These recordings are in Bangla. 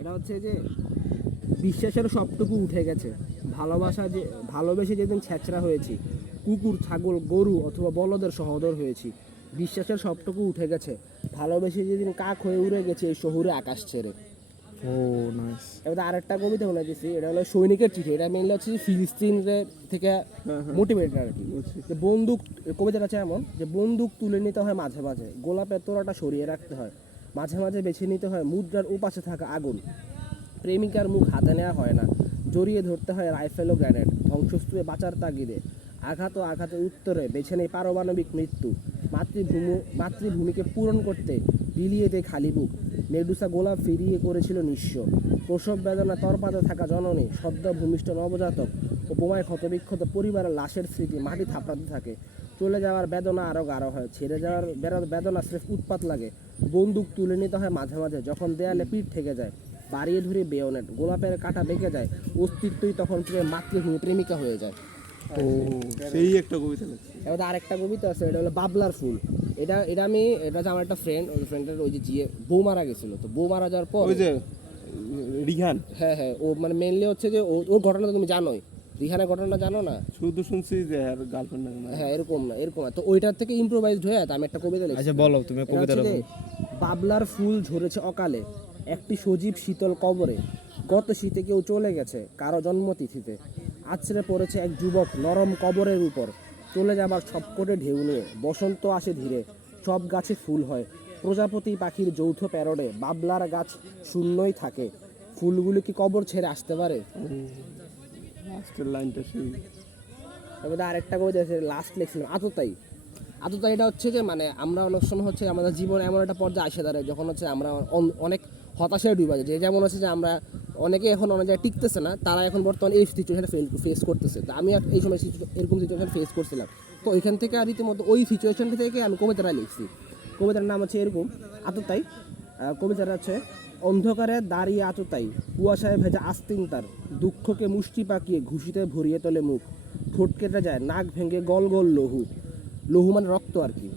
এটা হচ্ছে যে বিশ্বাসের সবটুকু উঠে গেছে, ভালোবেসে যেদিন ছেঁচড়া হয়েছি, কুকুর ছাগল গরু অথবা বলদের সহোদর হয়েছি, বিশ্বাসের সবটুকু উঠে গেছে, ভালোবেসে যেদিন কাক হয়ে উড়ে গেছে এই শহুরে আকাশ ছেড়ে। ও নাইস। এবার আরেকটা কবিতা বলে দিচ্ছি, এটা হলো সৈনিকের চিঠি। এটা মেনলি হচ্ছে ফিলিস্তিনের থেকে মোটিভেটেড আর কি। যে বন্দুক, কবিতাটা আছে এমন যে বন্দুক তুলে নিতে হয় মাঝে মাঝে, গোলাপের তোড়াটা সরিয়ে রাখতে হয়, মাঝে মাঝে বেছে নিতে হয় মুদ্রার উপাশে থাকা আগুন, প্রেমিকার মুখ হাতে নেওয়া হয় না, জড়িয়ে ধরতে হয় রাইফেল ও গ্রেনেড, ধ্বংসস্তূপে বাঁচার তাগিদে আঘাত ও আঘাতের উত্তরে বেছে নেই পারমাণবিক মৃত্যু, মাতৃভূমিকে পূরণ করতে বিলিয়ে দেয় খালি বুক, মেডুসা গোলাপ ফিরিয়ে করেছিল নিঃস্ব, প্রসব বেদনা তরপাতে থাকা জননী, সদ্য ভূমিষ্ঠ নবজাতক ও বোমায় ক্ষতবিক্ষত পরিবারের লাশের স্মৃতি মাটি থাপড়াতে থাকে, চলে যাওয়ার বেদনা আরও গাঢ় হয়, ছেড়ে যাওয়ার বেদনা স্রেফ উৎপাত লাগে, বন্দুক তুলে নিতে হয় মাঝে মাঝে যখন দেয়ালে পিঠ থেকে যায়, বাড়িয়ে ধরে বেয়নেট, গোলাপের কাঁটা বেঁকে যায়, অস্তিত্বই তখন মাতৃভূমি প্রেমিকা হয়ে যায়। ও সেই একটা কবিতা লাগছে। এবার আরেকটা কবিতা আছে, এটা হলো বাবলার ফুল। এটা হচ্ছে আমার একটা ফ্রেন্ড, ওই ফ্রেন্ডের ওই যে বউ মারা গেছিল, তো বউ মারা যাওয়ার পর ওই যে রিহান। হ্যাঁ হ্যাঁ, ও মানে মেনলি হচ্ছে যে ওর ঘটনা তো তুমি জানোই, রিহানের ঘটনা জানো না? শুধু শুনছি যে আর গার্লফ্রেন্ড না। হ্যাঁ এরকম না, তো ওইটার থেকে ইম্প্রোভাইজড হয়ে আমি একটা কবিতা লিখছি। আচ্ছা বলো তুমি এটা কবিতাটা হচ্ছে যে, বাবলার ফুল ঝরেছে অকালে একটি সজীব শীতল কবরে, গত শীতে কেউ চলে গেছে কারো জন্মতিথিতে, আছড়ে পড়েছে এক যুবক নরম কবরের উপর, চলে যাবার সবকটে ঢেউ নিয়ে, বসন্ত আসে ধীরে, সব গাছে ফুল হয়, প্রজাপতি পাখির যৌথ প্যারোডে বাবলার গাছ শূন্যই থাকে, ফুলগুলি কি কবর ছেড়ে আসতে পারে? লাস্টের লাইনটা সেই। এবার আরেকটা কবিতা আছে, লাস্ট লিখছিলাম আততায়ী। এটা হচ্ছে যে মানে আমরা অনেক সময় হচ্ছে আমাদের জীবনে এমন একটা পর্যায়ে আসে দাঁড়ায় যখন হচ্ছে আমরা অনেক হতাশায় ডুবে যাই, যে যেমন হচ্ছে যে আমরা অনেকে এখন অনেক জায়গায় টিকতেছে না, তারা এখন বর্তমানে এই সিচুয়েশনে ফেস করতেছে। তো আমি এই সময় এরকম সিচুয়েশন ফেস করছিলাম, তো এখান থেকে আর রীতিমতো ওই সিচুয়েশনটা থেকে আমি কবিতাটা লিখছি। কবিতার নাম হচ্ছে এরকম, আততায়ী। কবিতাটা হচ্ছে, অন্ধকারে দাঁড়িয়ে আততায়ী, কুয়াশায় ভেজা আস্তিন তার, দুঃখকে মুষ্টি পাকিয়ে ঘুষিতে ভরিয়ে তোলে মুখ, ঠোঁট কেটে যায় নাক ভেঙে গল গল লহু মানে রক্ত আর কি,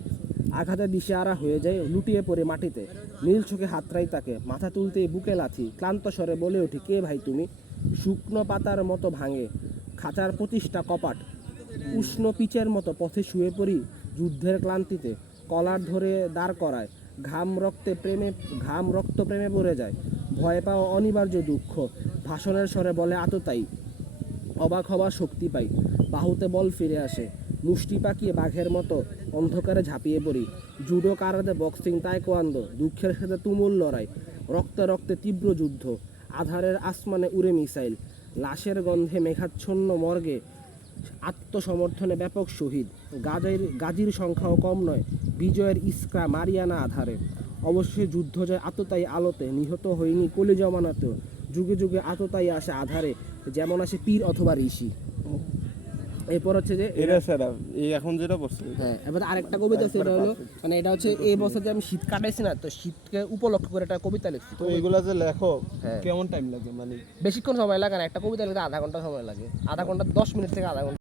আঘাতে দিশেহারা হয়ে যায় লুটিয়ে পড়ে মাটিতে, নীল চোখে হাতড়াই তাকে, মাথা তুলতেই বুকে লাথি, ক্লান্ত স্বরে বলে ওঠে কে ভাই তুমি, শুকনো পাতার মতো ভাঙে খাঁচার প্রতিষ্ঠা কপাট, উষ্ণ পিচের মতো পথে শুয়ে পড়ি যুদ্ধের ক্লান্তিতে, কলার ধরে দাঁড় করায়, ঘাম রক্ত প্রেমে পড়ে যায়, ভয় পাওয়া অনিবার্য দুঃখ, ভাষণের স্বরে বলে আততায়ী, অবাক হবার শক্তি পাই, বাহুতে বল ফিরে আসে, মুষ্টি পাকিয়ে বাঘের মতো অন্ধকারে ঝাঁপিয়ে পড়ি, জুডো কারাতে বক্সিং তাইকোয়ান্দো, দুঃখের সাথে তুমুল লড়াই, রক্তে রক্তে তীব্র যুদ্ধ, আধারের আসমানে উড়ে মিসাইল, লাশের গন্ধে মেঘাচ্ছন্ন মর্গে আত্মসমর্থনে ব্যাপক শহীদ, গাজীর সংখ্যাও কম নয়, বিজয়ের ইস্কা মারিয়ানা আধারে, অবশেষে যুদ্ধ জয় আততায়ী আলোতে, নিহত হয়নি কলি জমানাতেও, যুগে যুগে আততায়ী আসে আধারে, যেমন আসে পীর অথবা ঋষি। এরপর হচ্ছে যে এটা স্যার এই এখন যেটা পড়ছে। হ্যাঁ, এবার আরেকটা কবিতা আছে, এটা হলো মানে এটা হচ্ছে এই বছর যে আমি শীত কাটাইছি না, তো শীতকে উপলক্ষ করে একটা কবিতা লিখছি। তো এগুলা যে লেখো হ্যাঁ। কেমন টাইম লাগে মানে? বেশিক্ষণ সময় লাগে না, একটা কবিতা লিখতে আধা ঘন্টা সময় লাগে, আধা ঘন্টা 10 মিনিট থেকে আধা ঘন্টা।